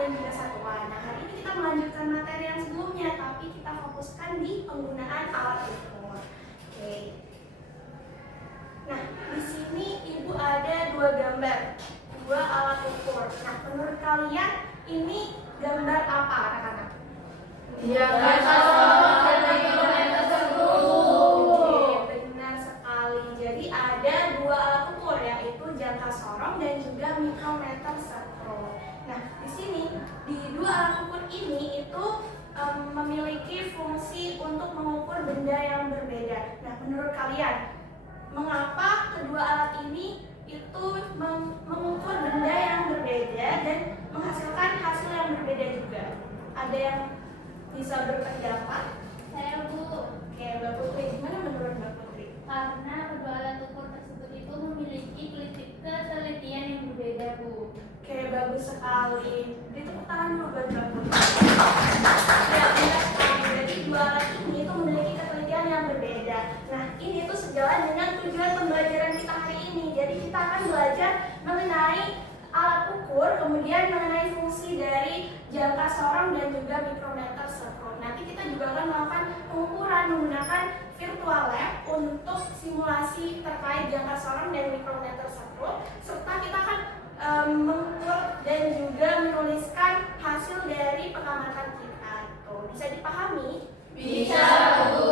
dan juga satuan. Nah, hari ini kita melanjutkan materi yang sebelumnya, tapi kita fokuskan di penggunaan alat ukur. Oke. Nah, di sini Ibu ada dua gambar, dua alat ukur. Nah, menurut kalian ini gambar apa, anak-anak? Jangka sorong dan mikrometer tersebut. Oke, benar sekali. Jadi ada dua alat ukur, yaitu jangka sorong dan juga mikrometer screw. Nah, di sini di dua alat ukur ini itu memiliki fungsi untuk mengukur benda yang berbeda. Nah, menurut kalian, mengapa kedua alat ini itu mengukur benda yang berbeda dan menghasilkan hasil yang berbeda juga? Ada yang bisa berpendapat? Saya, Bu. Oke, Mbak Putri, gimana menurut Mbak Putri? Karena kedua alat ukur tersebut itu memiliki ketelitian yang berbeda, Bu. Oke, bagus sekali. Beri tepuk tangan dulu buat Mbak Putri. Ya, benar sekali. Jadi dua alat ini itu memiliki ketelitian yang berbeda. Nah, ini tuh sejalan dengan tujuan pembelajaran kita hari ini. Jadi kita akan belajar mengenai alat ukur, kemudian mengenai fungsi dari jangka sorong dan juga mikrometer screw. Nanti kita juga akan melakukan pengukuran menggunakan virtual lab untuk simulasi terkait jangka sorong dan mikrometer screw, serta kita akan mengukur dan juga menuliskan hasil dari pengamatan kita. Bisa dipahami? Bisa, Bu.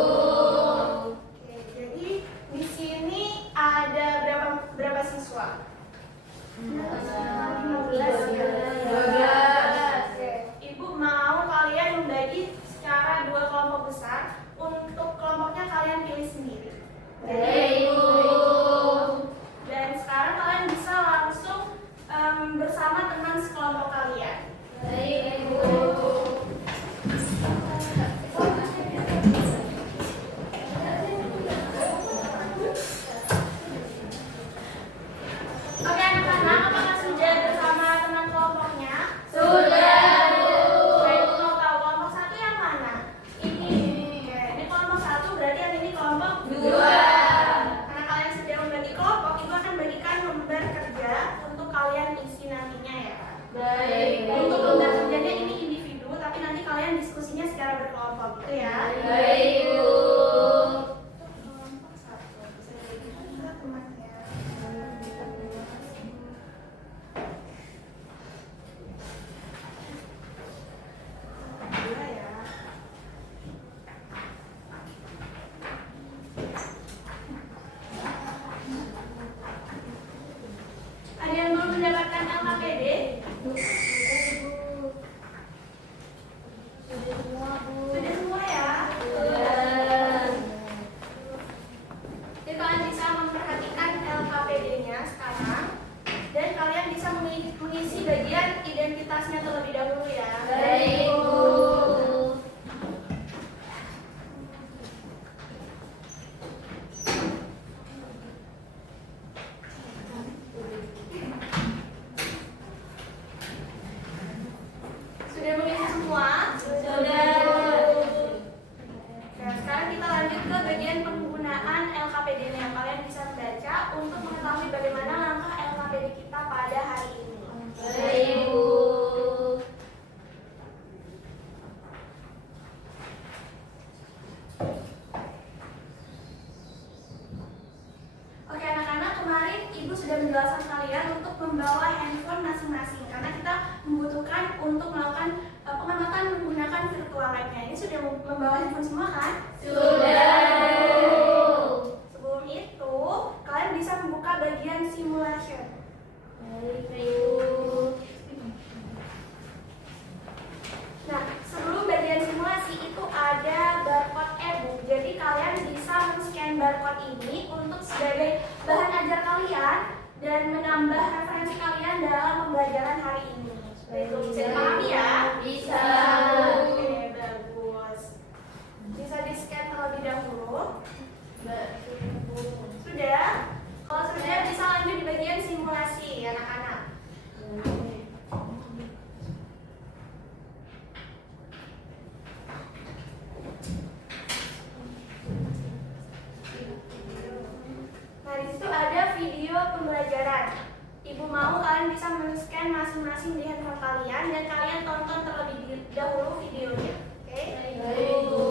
Oke, jadi di sini ada berapa siswa? 12. Oke. Ibu mau kalian membagi secara dua kelompok besar. Untuk kelompoknya kalian pilih sendiri. Baik, Bu. Dan sekarang kalian bisa langsung bersama teman sekelompok kalian. Baik, Bu. Oke anak-anak, apakah sudah bersama teman kelompoknya? Sudah, Bu. Oke, Ibu mau tahu kelompok satu yang mana? Ini. Oke, ini kelompok satu, berarti yang ini kelompok Dua. Karena kalian sudah membagi kelompok, Ibu akan bagikan lembar kerja untuk kalian isi nantinya ya. Baik, Bu. Untuk lembar kerjanya ini individu, tapi nanti kalian diskusinya secara berkelompok gitu ya. Baik, Bu. Kelompok satu, bisa dibagikan ke temannya. Dua ya. Ada yang belum mendapatkan LKPD? Sudah semua, Bu. Sudah semua ya? Sudah. Jadi kalian bisa memperhatikan LKPD-nya sekarang dan kalian bisa mengisi bagian identitasnya terlebih dahulu ya. Baik, Bu. Sudah mengisi semua? Sudah. Nah, sekarang kita lanjut ke bagian penggunaan LKPD-nya. Kalian bisa membaca untuk mengetahui bagaimana langkah LKPD kita pada hari ini. Baik, Bu. Oke anak-anak, kemarin Ibu sudah menjelaskan kalian untuk membawa handphone masing-masing karena kita membutuhkan untuk melakukan pengamatan menggunakan virtual lab-nya. Ini sudah membawa handphone semua kan? Sudah. Sebelum itu, kalian bisa membuka bagian simulation. Baik, Bu. Nah, sebelum bagian simulasi itu ada barcode e-book. Jadi kalian bisa men-scan barcode ini untuk sebagai bahan ajar kalian dan menambah referensi kalian dalam pembelajaran hari ini. Itu bisa dipahami ya? Bisa. Oke, bagus. Bisa di-scan terlebih dahulu. Sudah? Kalau sudah bisa lanjut di bagian simulasi, anak-anak. Nah, di situ ada video pembelajaran. Ibu mau kalian bisa men-scan masing-masing di handphone kalian dan kalian tonton terlebih dahulu videonya. Oke? Baik, Bu.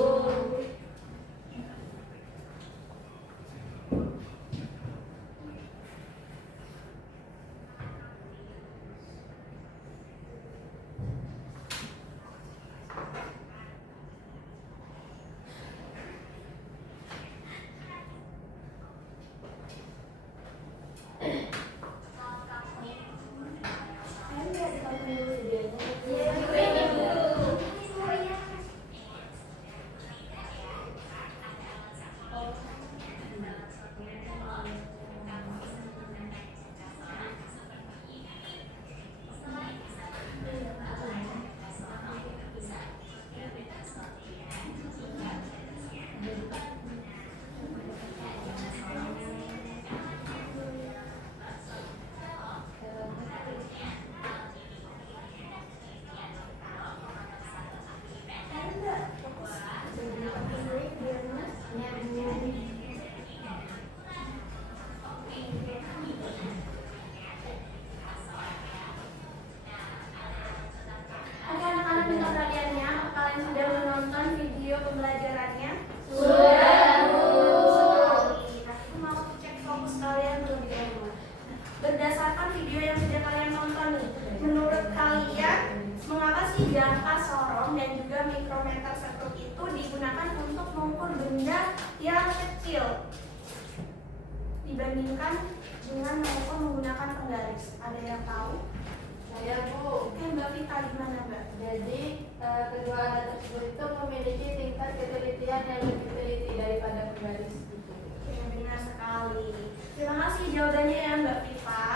Oke anak-anak, minta perhatiannya. Apakah kalian sudah menonton video pembelajarannya? Sudah, Bu. Sekali. Nah, aku mau cek fokus kalian terlebih dahulu. Berdasarkan video yang sudah kalian tonton nih, menurut kalian mengapa sih jangka sorong dan juga mikrometer sekrup itu digunakan untuk mengukur benda yang kecil dibandingkan dengan mengukur menggunakan penggaris? Ada yang tahu? Saya, Bu. Oke, Mbak Vita, gimana Mbak? Jadi kedua alat tersebut itu memiliki tingkat ketelitian yang lebih teliti daripada penggaris itu. Oke, benar sekali. Terima kasih jawabannya ya Mbak Viva.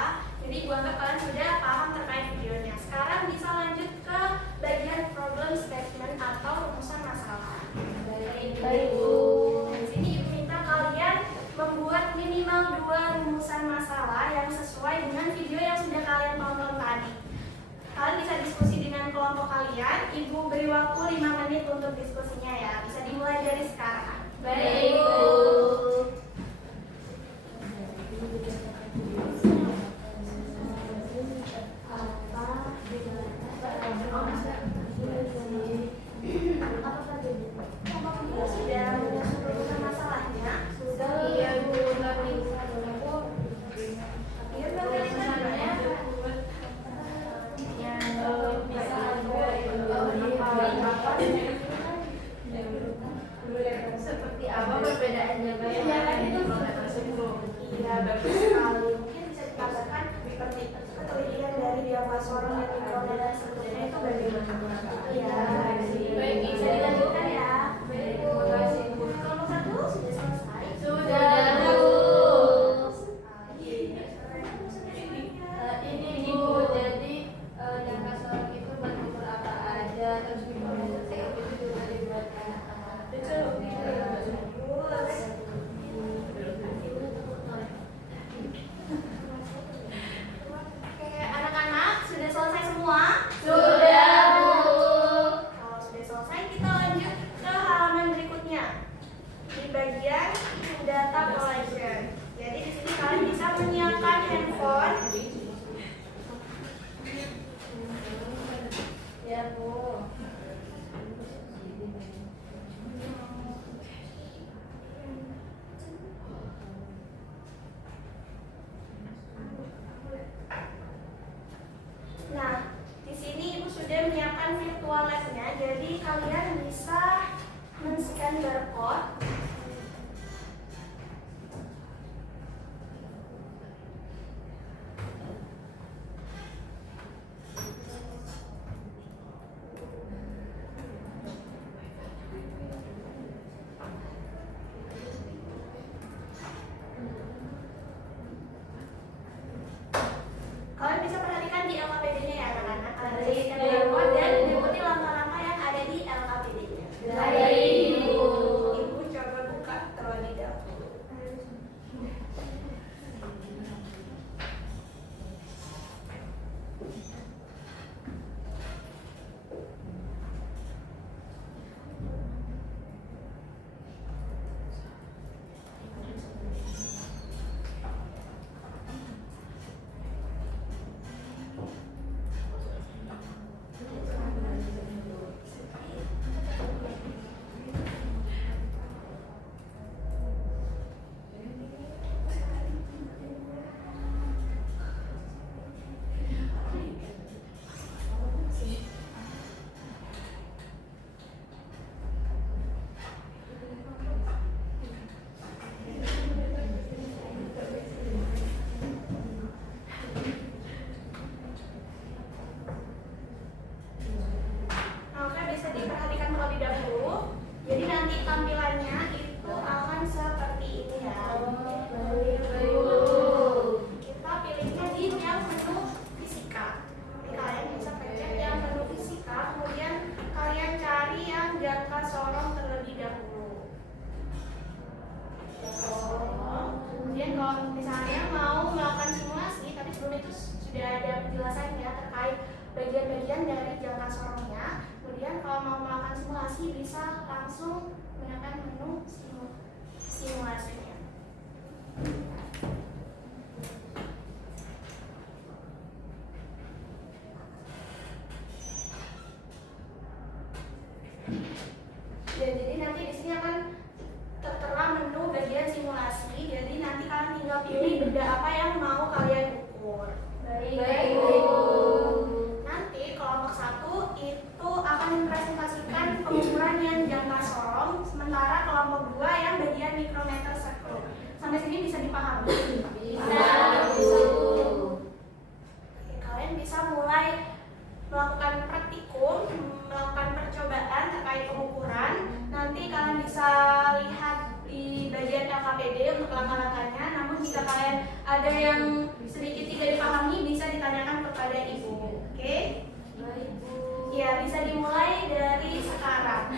Jadi gua anggap kalian sudah paham terkait videonya. Sekarang bisa lanjut ke bagian problem statement atau rumusan masalah. Baik, Bu. Di sini Ibu minta kalian membuat minimal 2 rumusan masalah yang sesuai dengan video yang sudah kalian tonton tadi. Kalian bisa diskusi dengan kelompok kalian. Ibu beri waktu 5 menit untuk diskusinya ya. Bisa dimulai dari sekarang. Baik, Bu. Sudah menyusun rumusan masalahnya? Iya, Bu. Tapi Iya, Mbak Felisa, gimana? seperti apa perbedaannya, Mbak? Iya, bagus sekali. Mungkin bisa dikatakan seperti ketelitian dari diapason dan mikrometer dan seterusnya itu bagaimana? Iya, Baik, bisa Ibu. dilanjutkan ya. Baik, Bu. Terima kasih, Bu. Kelompok 1 sudah selesai. Sudah, Bu. Ini, Bu. Jadi jangka sorong itu berukur apa aja, terus mikrometer sekrup itu juga dibuatkan apa? Oke, anak-anak sudah selesai semua? Sudah, Bu. Kalau sudah selesai, kita lanjut ke halaman berikutnya. Di bagian data collection. Jadi di sini kalian bisa menyiapkan handphone. Ya, Bu. Nah, di sini Ibu sudah menyiapkan virtual lab-nya. Jadi kalian bisa men-scan barcode. Kalian bisa perhatikan di LKPD-nya ya anak-anak. Kalian bisa scan barcode dan ikuti langkah-langkah yang ada di LKPD-nya. Baik, Bu. Ibu coba terkait bagian-bagian dari jangka sorongnya. Kemudian kalau mau melakukan simulasi bisa langsung menggunakan menu simulasinya. Jadi nanti di sini akan tertera menu bagian simulasi. Jadi nanti kalian tinggal pilih benda apa yang mau kalian ukur. Baik. Nanti kelompok 1 itu akan mempresentasikan pengukuran yang jangka sorong, sementara kelompok 2 yang bagian mikrometer sekrup. Sampai sini bisa dipahami? Bisa. Oke, kalian bisa mulai melakukan praktikum, melakukan percobaan terkait pengukuran. Nanti kalian bisa lihat di bagian LKPD untuk langkah-langkahnya. Namun jika kalian ada yang sedikit tidak dipahami, bisa ditanyakan kepada ibu. Oke? Baik, Bu. Ya, bisa dimulai dari sekarang.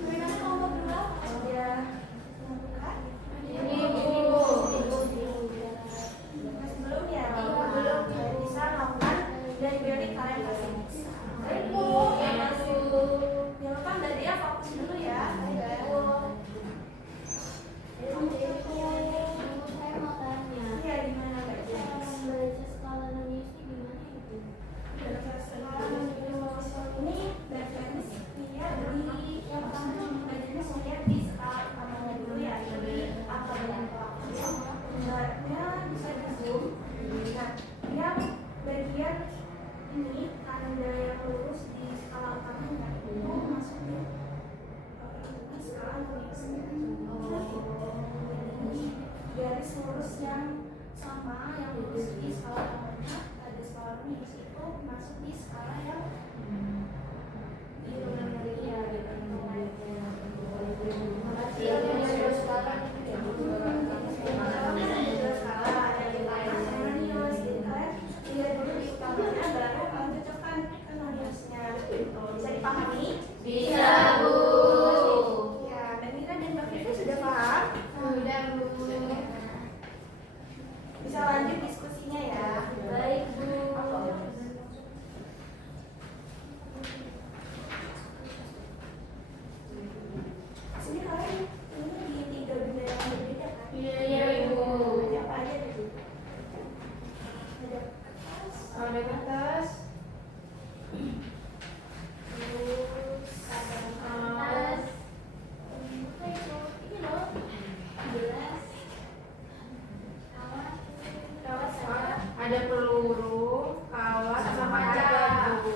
Bagaimana kelompok 2? Sudah membuka? Ini, Bu. Masih belum ya? Belum. Kalian bisa melakukan dari balik kalian kasih. Baik, Bu. Iya, Bu. Jangan lupa Mbak Dia fokus dulu ya. Baik, Bu. Saya mau tanya. Iya, gimana Mbak Dia? Membaca skala Indonesia gimana itu? Ini Mbak Janis lihat di yang pertama Mbak Janis lihat di skala utamanya dulu ya. Jadi apa berapa? Gambarnya bisa di zoom. Nah, yang bagian ini tanda yang lurus di skala utamanya itu masuk di skala Indonesia. Jadi garis lurus yang sama yang lurus di skala utamanya pada skala Indonesia itu masuk di skala yang di ya gitu. Makasih ya, Bu. Yang sekarang itu ya, Bu. Bisa dipahami? Bisa, Bu. Ya, dan Mira dan Mbak Vivi sudah paham? Sudah, Bu. Bisa lanjut diskusinya ya. Baik, Bu. Sini kalian ini di 3 benda yang berbeda kan? Iya, Bu. Ada apa aja tadi? Ada kertas, Ada kertas. terus ada Kertas. apa itu? Ini loh, gelas, kawat, kawat sama Ada peluru, kawat, sama kaca, Bu.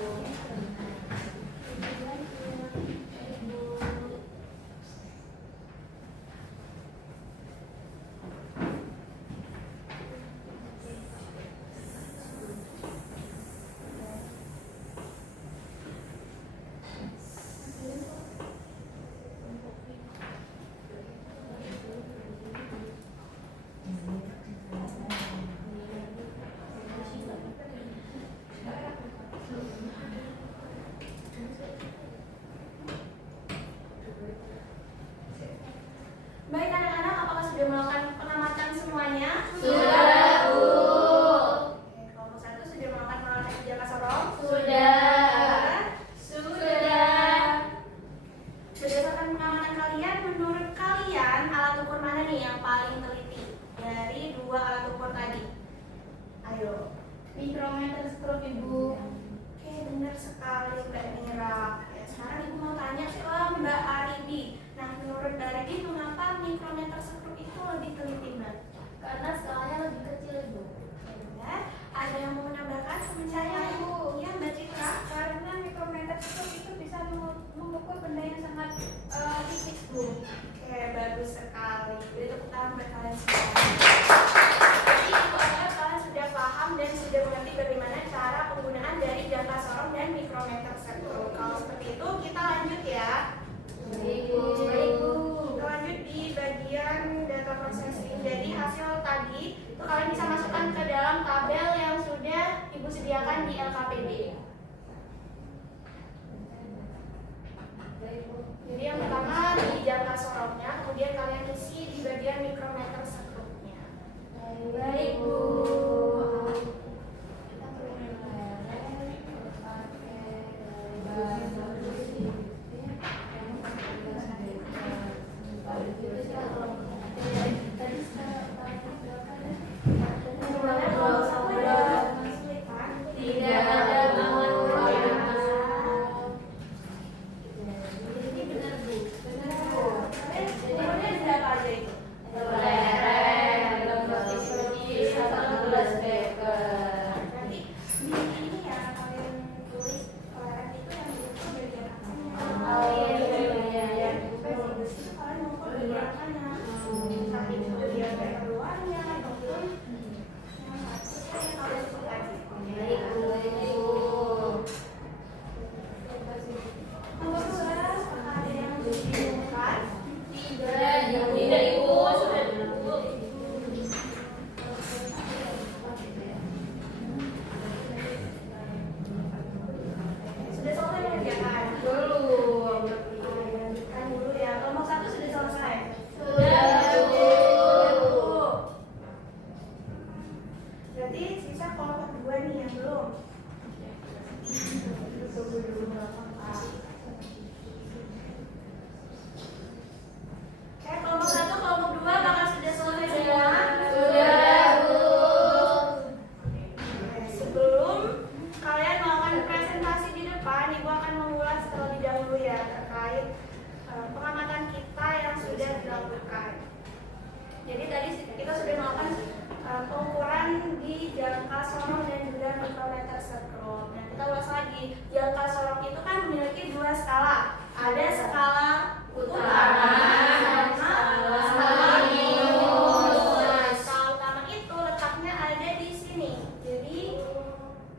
Baik anak-anak, apakah sudah melakukan pengamatan semuanya? Sudah, Bu. Oke, kelompok 1 sudah melakukan pengamatan jangka sorong? Sudah. Sudah. Berdasarkan pengamatan kalian, menurut kalian alat ukur mana nih yang paling teliti dari 2 alat ukur tadi? Ayo. Mikrometer skrup, Ibu. Oke, benar sekali Mbak Mira. Ya, sekarang Ibu mau tanya ke Mbak Aridi. Nah, menurut Mbak Aridi, mengapa mikrometer sekrup itu lebih teliti, Mbak? Karena skalanya lebih kecil, Ibu. Benar. Ada yang mau menambahkan? Saya, Ibu. Iya, Mbak Citra. Karena mikrometer skrup itu bisa mengukur benda yang sangat tipis, Bu. Oke, bagus sekali. Jadi tepuk tangan buat kalian semua. Jadi Ibu harap kalian sudah paham dan sudah mengerti bagaimana cara penggunaan dari jangka sorong dan mikrometer sekrup. Kalau seperti itu, kita lanjut ya. Baik, Bu. Baik, Bu. Kita lanjut di bagian data processing. Jadi hasil tadi itu kalian bisa masukkan ke dalam tabel yang sudah Ibu sediakan di LKPD. Jadi yang pertama di jangka sorongnya, kemudian kalian isi di bagian mikrometer sekrupnya. Baik, Bu. Kita perlu pakai bahasa Inggris. Sebenarnya kalau satu ada kesulitan, Tidak ada aman yang jadi benar Bu. Benar Bu. Kemudian ada apa aja itu? lereng, psikologi, 18 beker. Nanti di ini ya kalian tulis lereng itu yang itu bagian apanya. Oh, iya. Itu kalian mengukur bagian apanya. Saat itu bagian keluarnya ataupun yang satu yang kalian sebutkan. Baik, Bu. Nomor 2, apakah ada yang dibingungkan? Tidak, Ibu. Sudah dulu. Sudah selesai mengerjakan? Belum. Kan dulu ya. Kelompok 1 sudah selesai. Sudah, Bu. Berarti sisa kelompok 2 nih yang belum. Oke, kelompok 1, kelompok 2 bakal sudah selesai semua. Sudah, Bu. Sebelum kalian melakukan presentasi di depan, Ibu akan mengulas terlebih dahulu ya terkait pengamatan kita yang sudah dilakukan. Jadi tadi kita sudah melakukan pengukuran di jangka sorong dan juga mikrometer sekrup. Nah, kita ulas lagi. Jangka sorong itu kan memiliki 2 skala. Ada skala utama sama skala minus. Nah, skala utama itu letaknya ada di sini. Jadi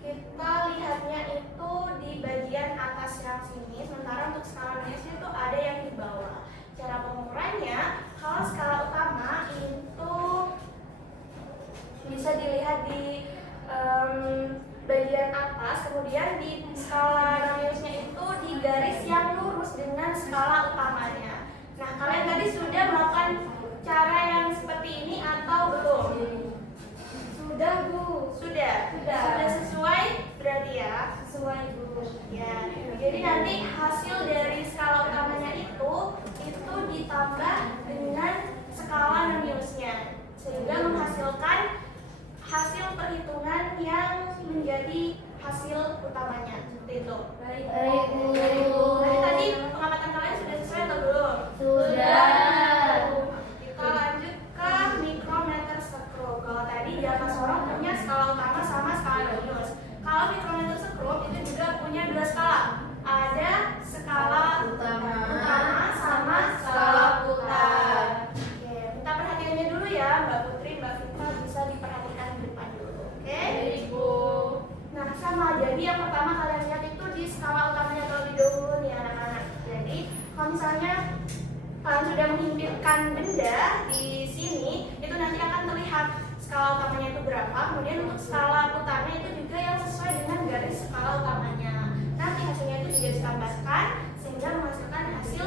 kita lihatnya itu di bagian atas yang sini, sementara untuk skala minusnya itu ada yang di bawah. Cara pengukurannya, kalau skala utama itu bisa dilihat di bagian atas, kemudian di skala minusnya itu di garis yang lurus dengan skala utamanya. Nah, kalian tadi sudah melakukan cara yang seperti ini atau belum? Sudah, Bu. Sudah sesuai berarti ya? Sesuai, Bu. Ya. Jadi nanti hasil dari skala utamanya itu ditambah dengan skala minusnya sehingga menghasilkan hasil perhitungan yang menjadi hasil utamanya. Seperti itu. Baik, Bu. Nah, tadi pengamatan kalian sudah sesuai atau belum? Sudah. Kita lanjut ke mikrometer sekrup. Kalau tadi jangka sorong punya skala utama sama skala minus. Kalau mikrometer sekrup itu juga punya 2 skala. Ada skala utama sama skala putar. Oke, minta perhatiannya dulu ya, Mbak Putri, Mbak Fitra bisa diperhatikan di depan dulu. Oke? Ibu. Nah, sama. Jadi yang pertama kalian lihat itu di skala utamanya terlebih dahulu nih anak-anak. Jadi kalau misalnya kalian sudah menghimpikan benda di sini, itu nanti akan terlihat skala utamanya itu berapa. Kemudian untuk skala putarnya itu juga yang sesuai dengan garis skala utamanya. Nanti hasilnya itu juga ditambahkan sehingga menghasilkan hasil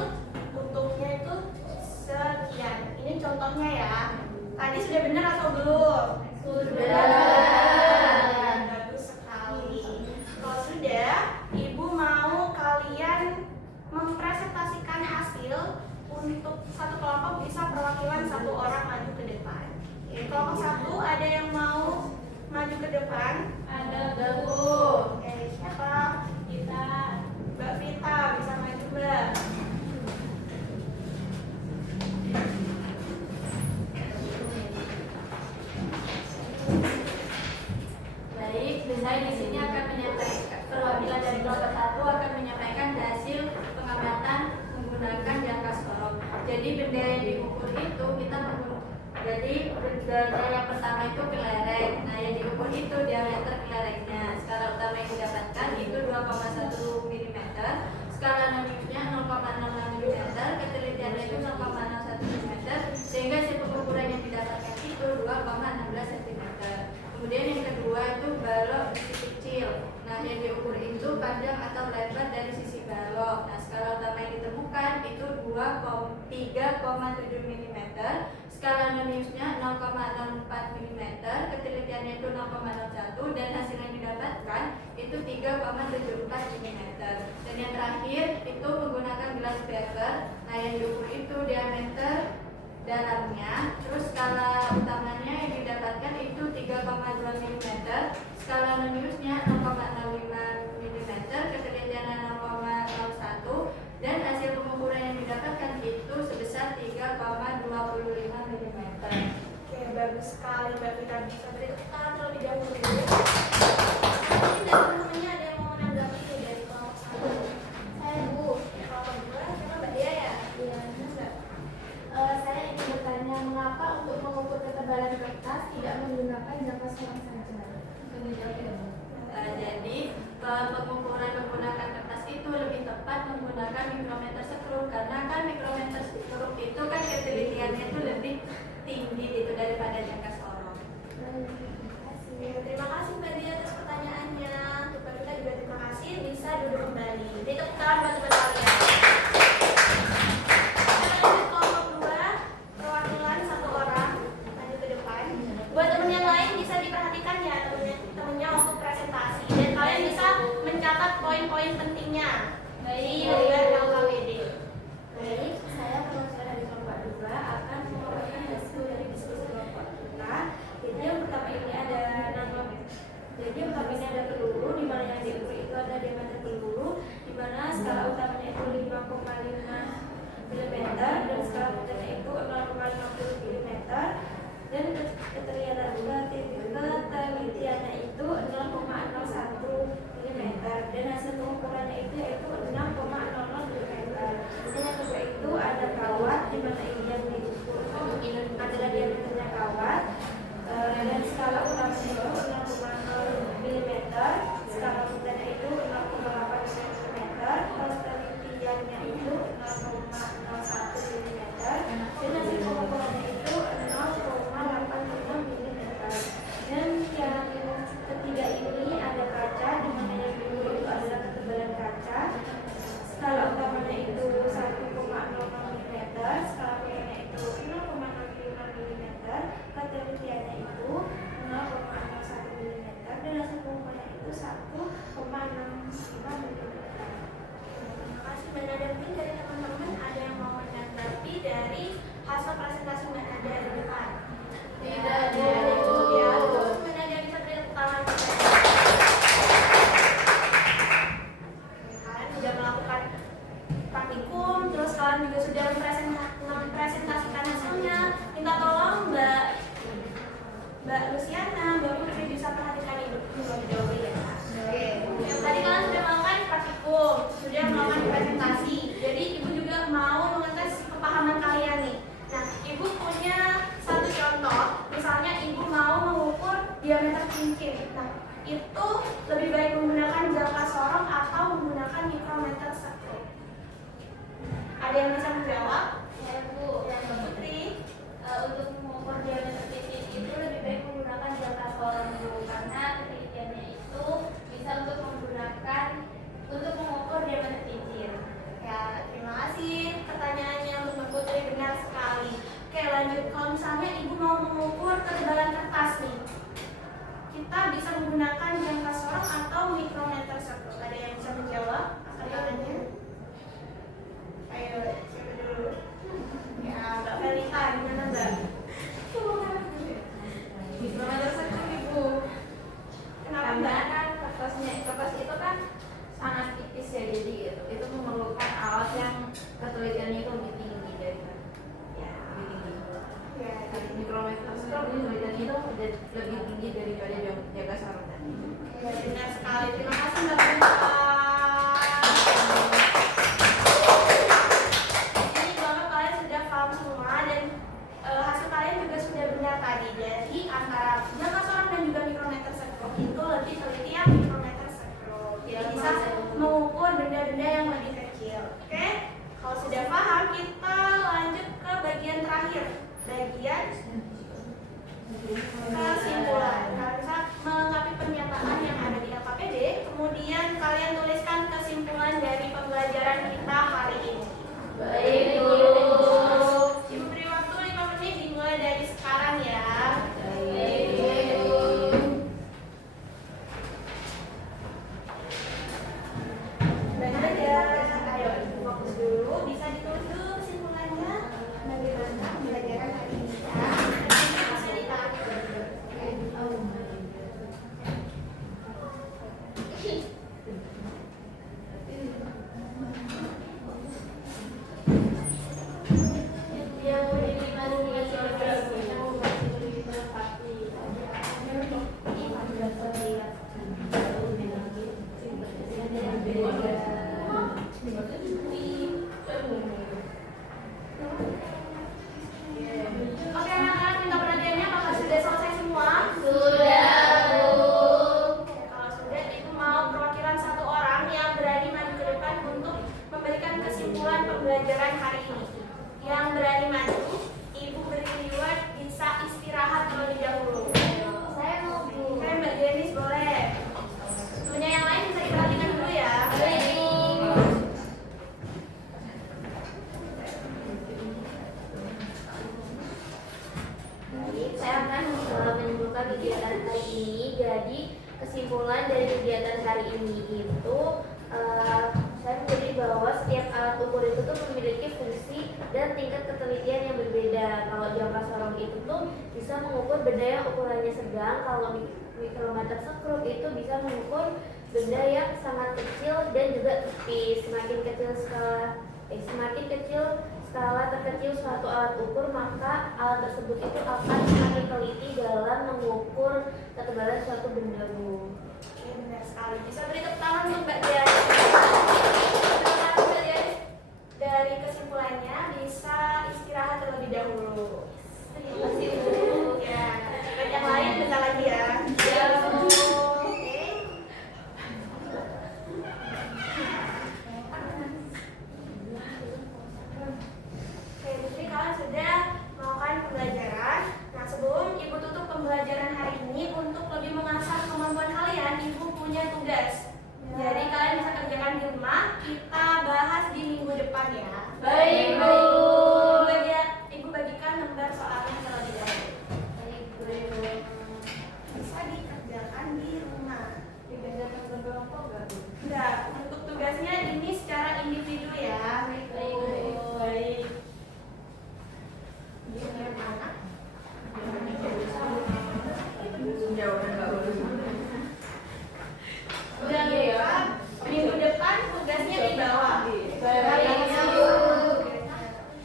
utuhnya itu sekian. Ini contohnya ya. Tadi sudah benar atau belum? Sudah. Bagus sekali. Kalau sudah, Ibu mau kalian mempresentasikan hasil untuk satu kelompok bisa perwakilan satu orang maju ke depan. Oke, kelompok 1 ada yang mau maju ke depan? Ada, Bu. Oke, siapa? Kita. Mbak Vita bisa maju, Mbak. Baik, saya di sini akan menyampaikan perwakilan dari kelompok 1 akan menyampaikan hasil pengamatan menggunakan jangka sorong. Jadi benda yang diukur itu kita jadi benda yang pertama itu kelereng. Nah, yang diukur itu diameter kelerengnya. Skala utama yang didapatkan itu 2,1 mm, skala minusnya 0,06 mm, ketelitiannya itu 0,01 mm, sehingga hasil pengukuran yang didapatkan itu 2,16 cm. Kemudian yang kedua itu balok besi kecil Nah, yang diukur itu panjang atau lebar dari sisi balok. Nah, skala utama yang ditemukan itu 3,7 mm, skala non-Newsnya 0,04 mm, ketelitiannya itu 0,01, dan hasil yang didapatkan itu 3,74 mm. Dan yang terakhir itu menggunakan gelas beker. Nah, yang diukur itu diameter dalamnya, terus skala utamanya yang didapatkan itu 3,2 mm, skala non-Newsnya 0,05 mm, ketelitiannya 0,01, dan hasil pengukuran yang didapatkan itu sebesar 3,25 mm. Oke, bagus sekali Mbak Vita, bisa beri tepuk tangan terlebih dahulu. Mungkin dari teman-temannya ada yang mau menanggapi nih dari kelompok 1. Saya Bu. Kelompok 2, siapa Mbak Dia ya? Iya, Mbak. Saya ingin bertanya mengapa untuk mengukur ketebalan kertas tidak menggunakan jangka sorong saja? Jadi pengukuran menggunakan kertas itu lebih tepat menggunakan mikrometer skrup, karena kan mikrometer skrup itu kan ketelitiannya itu lebih tinggi gitu daripada jangka sorong. Terima kasih Mbak Dia atas pertanyaannya. Untuk Mbak Vita juga terima kasih, bisa duduk kembali. Beri tepuk tangan buat teman kalian. Kita lanjut kelompok 2, perwakilan 1 orang. Lanjut ke depan. Buat teman yang lain bisa diperhatikan ya temennya waktu presentasi, dan kalian bisa mencatat poin-poin pentingnya di LKWD. Baik, saya perwakilan dari kelompok 2 akan memaparkan hasil dari diskusi kelompok kita. Jadi yang pertama ini ada peluru, di mana yang diukur itu ada diameter peluru, di mana skala utamanya itu 5,5 mm dan skala putarnya itu 0,50 mm, dan ketelitiannya itu 0,01 mm, dan hasil pengukurannya itu yaitu 6,00 mm. Dan yang kedua itu ada kawat, di mana ini yang diukur adalah diameternya kawat, dan skala utamanya itu 0,0 mm, skala putarnya itu 0,8 mm, ketelitiannya itu 0,01 mm, dan hasil pengukurannya itu 0,85 mm. Dan yang ketiga ini ada kaca, di mana yang diukur itu adalah ketebalan kaca, skala utamanya itu 1,00 mm, skala putarnya itu 0,05 mm, ketelitiannya itu 0,01 mm, dan hasil pengukurannya itu 1,65 mm. Terima kasih Mbak Nada. Mungkin dari teman-teman ada yang mau menanggapi dari hasil presentasi Mbak Nada di depan? Tidak ada. Ya, terus Mbak Nada bisa beri tepuk tangan. Kalian sudah melakukan praktikum, terus kalian juga sudah mempresentasikan hasilnya. Minta tolong Mbak Luciana, Mbak Putri bisa perhatikan ini lebih dahulu ya. Oke. Tadi kalian sudah melakukan praktikum, sudah melakukan presentasi. Jadi Ibu juga mau mengetes kepahaman kalian nih. Nah, Ibu punya satu contoh. Misalnya Ibu mau mengukur diameter cincin. Nah, itu lebih baik menggunakan jangka sorong atau menggunakan mikrometer skrup? Ada yang bisa menjawab? Ya Bu, Mbak Putri. untuk mengukur diameter cincin itu lebih baik menggunakan jangka sorong dulu, karena ketelitiannya itu bisa untuk mengukur diameter cincin. Ya, terima kasih pertanyaannya untuk Mbak Putri, benar sekali. Oke, lanjut. Kalau misalnya Ibu mau mengukur ketebalan kertas nih, kita bisa menggunakan jangka sorong atau mikrometer skrup? Ada yang bisa menjawab? Pertanyaannya? Ayo, siapa dulu? Ya, Mbak Felita, gimana Mbak? Mikrometer skrup Ibu. Kenapa Karena Mbak? kan kertas itu kan sangat tipis ya, jadi itu memerlukan alat yang ketelitiannya itu lebih tinggi daripada lebih tinggi. Ya, Mikrometer skrup ketelitiannya itu lebih tinggi daripada jangka sorong tadi. ya, benar sekali. Terima kasih Mbak Felita. Ini banget kalian sudah paham semua, dan hasil kalian juga sudah benar tadi. Jadi antara jangka sorong dan juga mikrometer skrup itu lebih teliti yang mikrometer skrup. Jadi bisa mengukur benda-benda yang lebih kecil. Oke? Kalau sudah paham, kita lanjut ke bagian terakhir. Bagian kesimpulan. Nah, bisa melengkapi pernyataan yang ada di LKPD, kemudian pembelajaran hari ini. Yang berani maju, Ibu beri reward bisa istirahat terlebih dahulu. Saya mau Bu. Oke, Mbak Denis boleh. Punya yang lain bisa diperhatikan dulu ya. Baik, saya akan menyimpulkan kegiatan hari ini. Jadi kesimpulan dari kegiatan hari ini itu saya menjadi bahwa setiap alat ukur itu tuh memiliki fungsi dan tingkat ketelitian yang berbeda. Kalau jam sorong itu tuh bisa mengukur benda yang ukurannya sedang. Kalau mikrometer sekrup itu bisa mengukur benda yang sangat kecil dan juga tipis. Semakin kecil skala terkecil suatu alat ukur, maka alat tersebut itu akan semakin teliti dalam mengukur ketebalan suatu benda, Bu. Oke, benar sekali. Bisa beri tepuk tangan untuk Mbak Dian. Terima kasih Mbak Dian. Dari kesimpulannya bisa istirahat terlebih dahulu. Terima kasih Bu. Ya, dan yang lain bentar lagi ya. Ya, Bu. Oke. Oke, jadi kalian sudah melakukan pembelajaran. Nah, sebelum Ibu tutup pembelajaran hari ini, untuk lebih mengasah kemampuan kalian, Ibu punya tugas. Jadi kalian bisa kerjakan di rumah. Kita bahas di minggu depan ya. Baik, Bu. Ibu bagikan lembar soalnya terlebih dahulu. Baik, Bu. Bisa dikerjakan di rumah. Dikerjakan berkelompok nggak, Bu? Enggak, untuk tugasnya ini secara individu ya. Baik, Bu. Baik. Yang mana? Minggu depan tugasnya di bawah. Baik, Bu.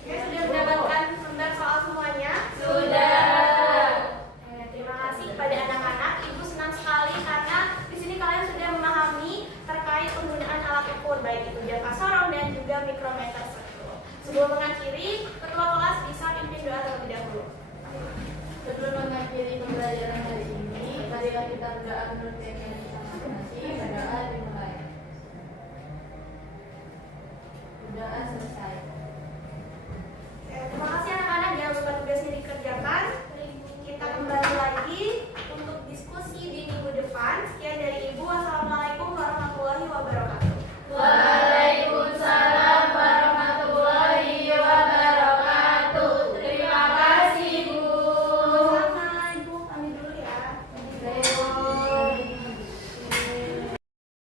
Ya, sudah mendapatkan lembar soal semuanya? Sudah. Terima kasih kepada anak-anak. Ibu senang sekali karena di sini kalian sudah memahami terkait penggunaan alat ukur, baik itu jangka sorong dan juga mikrometer sekrup. Sebelum mengakhiri, ketua kelas bisa pimpin doa terlebih dahulu. Sebelum mengakhiri pembelajaran hari ini, marilah kita berdoa menurut keyakinan kita masing-masing. Berdoa